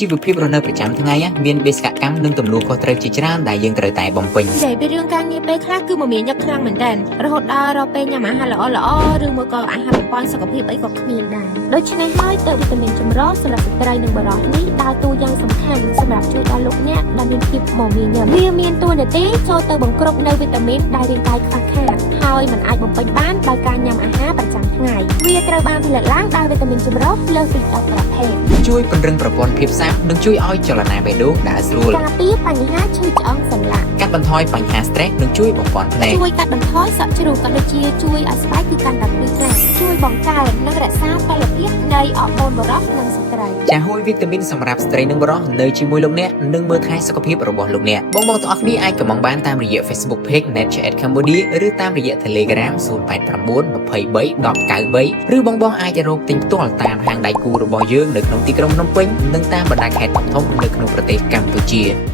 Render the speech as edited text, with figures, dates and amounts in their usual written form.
ជីវភាពរស់នៅប្រចាំថ្ងៃមានបេសកកម្មនិងទំនួលខុសត្រូវជាច្រើនដែលយើងត្រូវតែបំពេញ ដែលពីរឿងការងារពេលខ្លះគឺមមាញឹកខ្លាំងមែនទែនរហូតដល់រកពេលញ៉ាំអាហារល្អៗឬមួយក៏អាហារបំពេញសុខភាពអីក៏គ្មានដែរដូច្នេះហើយទៅវីតាមីនចម្រុះសម្រាប់ស្ត្រីនិងបុរសនេះដើរតួយ៉ាងសំខាន់សម្រាប់ជួយដល់លោកអ្នកដែលមានភាពមមាញឹកវាមានតួនាទីចូលទៅបង្គ្រប់នូវវីតាមីនដែលរាងកាយខ្វះខាតហើយมันអាចបំពេញបានដោយការញ៉ាំអាហារប្រចាំថ្ងៃវាត្រូវបានផលិតឡើងដោយវីតាមីនចម្រុះលើសពី10ប្រភេទ ជួយពង្រឹងប្រព័ន្ធភាពស៊ាំនិងជួយឲ្យចលនាបេះដូងដើរស្រួល ការពារបញ្ហាឈឺឆ្អឹងសន្លាក់ កាត់បន្ថយបញ្ហា stress និងជួយបំពេញភ្នែក ជួយកាត់បន្ថយសក់ជ្រូកក៏ដូចជាជួយឲ្យស្បែកគឺកាន់តែភ្លឺថ្លាជួយបង្កើននិងរក្សាតុល្យភាពនៃអរម៉ូនបុរសនិងស្ត្រី ចាហួយវីតាមីនសម្រាប់ស្ត្រីនិងបុរសនៅជាមួយលោកអ្នកនិងមើលថែសុខភាពរបស់លោកអ្នកបងទាំងអស់គ្នាអាចកម្មង់បានតាមរយៈ Facebook Page NetChat Cambodia ឬតាមរយៈ Telegram 089231093 ឬបងអាចរកទិញផ្ទាល់តាមហាងដៃគូរបស់យើងនៅក្នុងទីក្រុងភ្នំពេញនិងតាមបណ្ដាខេត្តធំៗនៅក្នុងប្រទេសកម្ពុជា